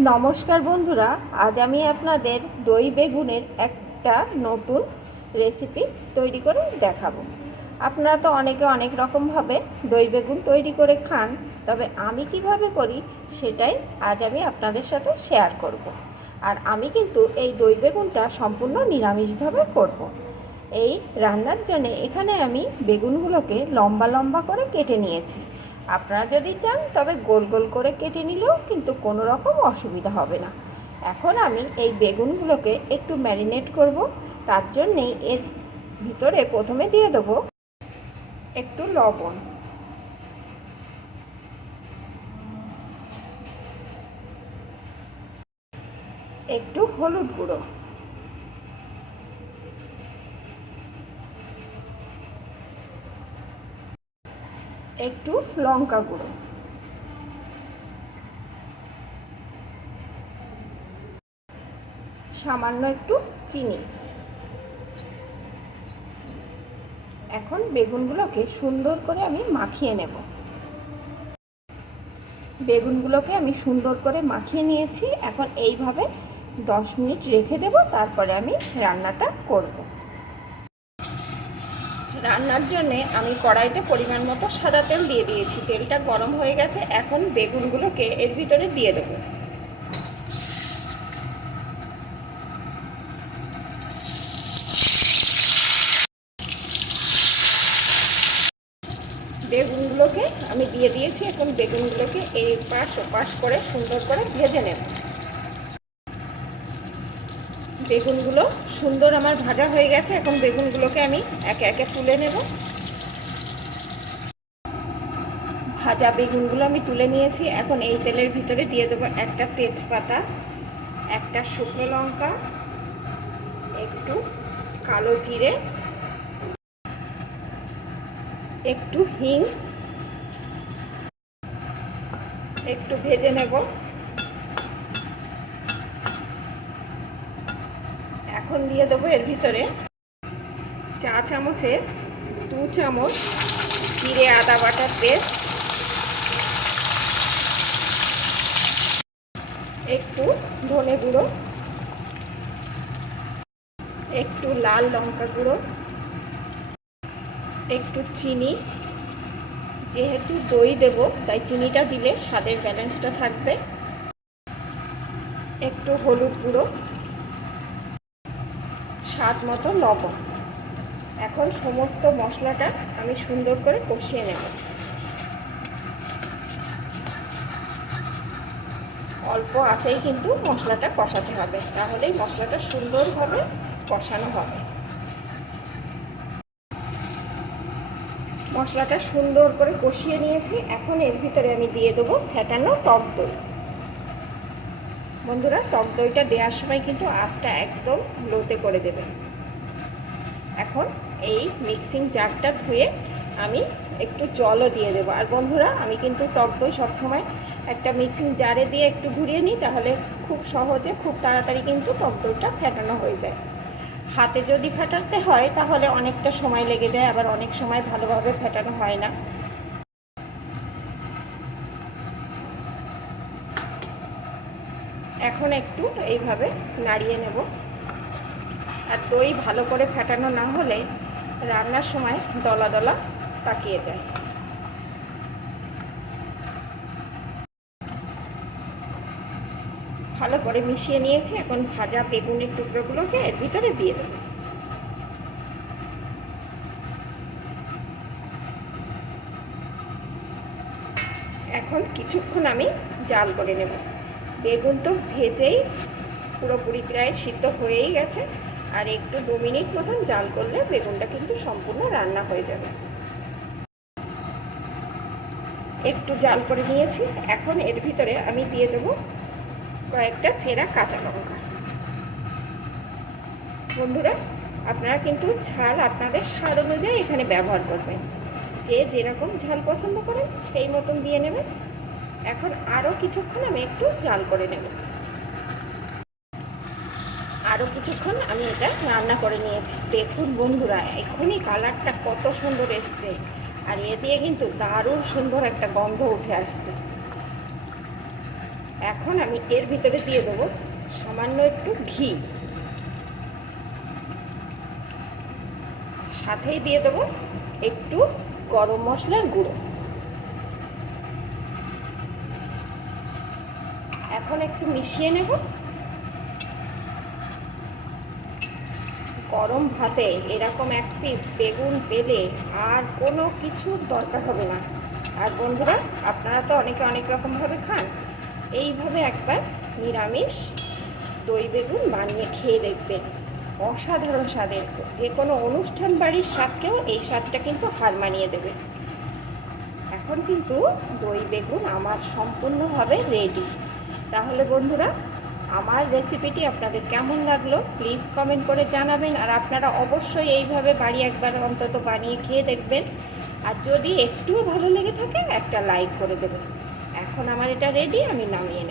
নমস্কার বন্ধুরা, আজ আমি আপনাদের দই বেগুনের একটা নতুন রেসিপি তৈরি করে দেখাবো আপনারা তো অনেকে অনেক রকমভাবে দই বেগুন তৈরি করে খান, তবে আমি কীভাবে করি সেটাই আজ আমি আপনাদের সাথে শেয়ার করব। আর আমি কিন্তু এই দই বেগুনটা সম্পূর্ণ নিরামিষভাবে করব। এই রান্নার জন্য এখানে আমি বেগুনগুলোকে লম্বা লম্বা করে কেটে নিয়েছি আপনারা যদি চান, তবে গোল গোল করে কেটে নিলেও কিন্তু কোনো রকম অসুবিধা হবে না। এখন আমি এই বেগুনগুলোকে একটু ম্যারিনেট করব। তার জন্যেই এর ভিতরে প্রথমে দিয়ে দেবো একটু লবণ। একটু হলুদ গুঁড়ো। একটু লঙ্কা গুঁড়ো। সামান্য একটু চিনি। এখন বেগুনগুলোকে সুন্দর করে আমি মাখিয়ে নেব। বেগুনগুলোকে আমি সুন্দর করে মাখিয়ে নিয়েছি। এখন এইভাবে দশ মিনিট রেখে দেব, তারপরে আমি রান্নাটা করব। রান্নার জন্যে আমি কড়াইতে পরিমাণ মতো সাদা তেল দিয়ে দিয়েছি। তেলটা গরম হয়ে গেছে, এখন বেগুনগুলোকে এর ভিতরে দিয়ে দেবো। বেগুনগুলোকে আমি দিয়ে দিয়েছি, এখন বেগুনগুলোকে এই পাশ ও পাশ করে সুন্দর করে ভেজে নেব। বেগুনগুলো সুন্দর আমার ভাজা হয়ে গেছে। এখন বেগুনগুলোকে আমি একে একে তুলে নেব। ভাজা বেগুনগুলো আমি তুলে নিয়েছি। এখন এই তেলের ভিতরে দিয়ে দেবো একটা তেজপাতা, একটা শুকনো লঙ্কা, একটু কালো জিরে, একটু হিং, একটু ভেজে নেব। এখন দিয়ে দেবো এর ভিতরে চা চামচের দু চামচ জিরে আদা বাটার পেস্ট। একটু ধনে গুঁড়ো। একটু লাল লঙ্কা গুঁড়ো। একটু চিনি। যেহেতু দই দেব, তাই চিনিটা দিলে স্বাদের ব্যালেন্সটা থাকবে। একটু হলুদ গুঁড়ো। স্বাদ মতো লবণ। এখন সমস্ত মশলাটা আমি সুন্দর করে কষিয়ে নেব। অল্প আছেই কিন্তু মশলাটা কষাতে হবে। তাহলেই মশলাটা সুন্দরভাবে কষানো হবে। মশলাটা সুন্দর করে কষিয়ে নিয়েছি। এখন এর ভিতরে আমি দিয়ে দেবো ফ্যাটানো টক দই। বন্ধুরা, টক দইটা দেওয়ার সময় কিন্তু আঁচটা একদম লোতে করে দেবেন। এখন এই মিক্সিং জারটা ধুয়ে আমি একটু জলও দিয়ে দেবো। আর বন্ধুরা, আমি কিন্তু টক দই সবসময় একটা মিক্সিং জারে দিয়ে একটু ঘুরিয়ে নিই, তাহলে খুব সহজে, খুব তাড়াতাড়ি কিন্তু টক দইটা ফেটানো হয়ে যায়। হাতে যদি ফেটাতে হয়, তাহলে অনেকটা সময় লেগে যায়, আবার অনেক সময় ভালোভাবে ফেটানো হয় না। এখন একটু এইভাবে নাড়িয়ে নেব। আর দই ভালো করে ফেটানো না হলে রান্নার সময় দলা দলা তাকিয়ে যায়। ভালো করে মিশিয়ে নিয়েছি, এখন ভাজা বেগুনের টুকরোগুলোকে এর ভিতরে দিয়ে দেবো। এখন কিছুক্ষণ আমি জাল করে নেব। বেগুন তো ভেজেই পুরোপুরি প্রায় সিদ্ধ হয়েই গেছে। আর একটু দু মিনিট মতন জাল করলে বেগুনটা কিন্তু সম্পূর্ণ রান্না হয়ে যাবে। একটু জাল করে নিয়েছি। এখন এর ভিতরে আমি দিয়ে দেবো কয়েকটা চেরা কাঁচা লঙ্কা। বন্ধুরা, আপনারা কিন্তু ঝাল আপনাদের স্বাদ অনুযায়ী এখানে ব্যবহার করবেন। যে যেরকম ঝাল পছন্দ করেন সেই মতন দিয়ে নেবেন। এখন আরও কিছুক্ষণ আমি একটু জাল করে নেব। আরও কিছুক্ষণ আমি এটা রান্না করে নিয়েছি। দেখুন বন্ধুরা, এখনই কালারটা কত সুন্দর এসছে। আর এ দিয়ে কিন্তু দারুণ সুন্দর একটা গন্ধ উঠে আসছে। এখন আমি এর ভিতরে দিয়ে দেবো সামান্য একটু ঘি। সাথেই দিয়ে দেবো একটু গরম মশলার গুঁড়ো। এখন একটু মিশিয়ে নেব। গরম ভাতে এরকম এক পিস বেগুন পেলে আর কোনো কিছুর দরকার হবে না। আর বন্ধুরা, আপনারা তো অনেকে অনেক রকমভাবে খান। এইভাবে একবার নিরামিষ দই বেগুন বানিয়ে খেয়ে দেখবেন। অসাধারণ স্বাদের। যে কোনো অনুষ্ঠান বাড়ির স্বাদকেও এই স্বাদটা কিন্তু হার মানিয়ে দেবে। এখন কিন্তু দই বেগুন আমার সম্পূর্ণভাবে রেডি তাহলে বন্ধুরা, আমার রেসিপিটি আপনাদের কেমন লাগল? প্লিজ কমেন্ট করে জানাবেন আর আপনারা অবশ্যই এইভাবে বাড়ি একবার অন্তত বানিয়ে খেয়ে দেখবেন। আর যদি একটুও ভালো লেগে থাকে, একটা লাইক করে দেবেন। এখন আমার এটা রেডি আমি নামিয়ে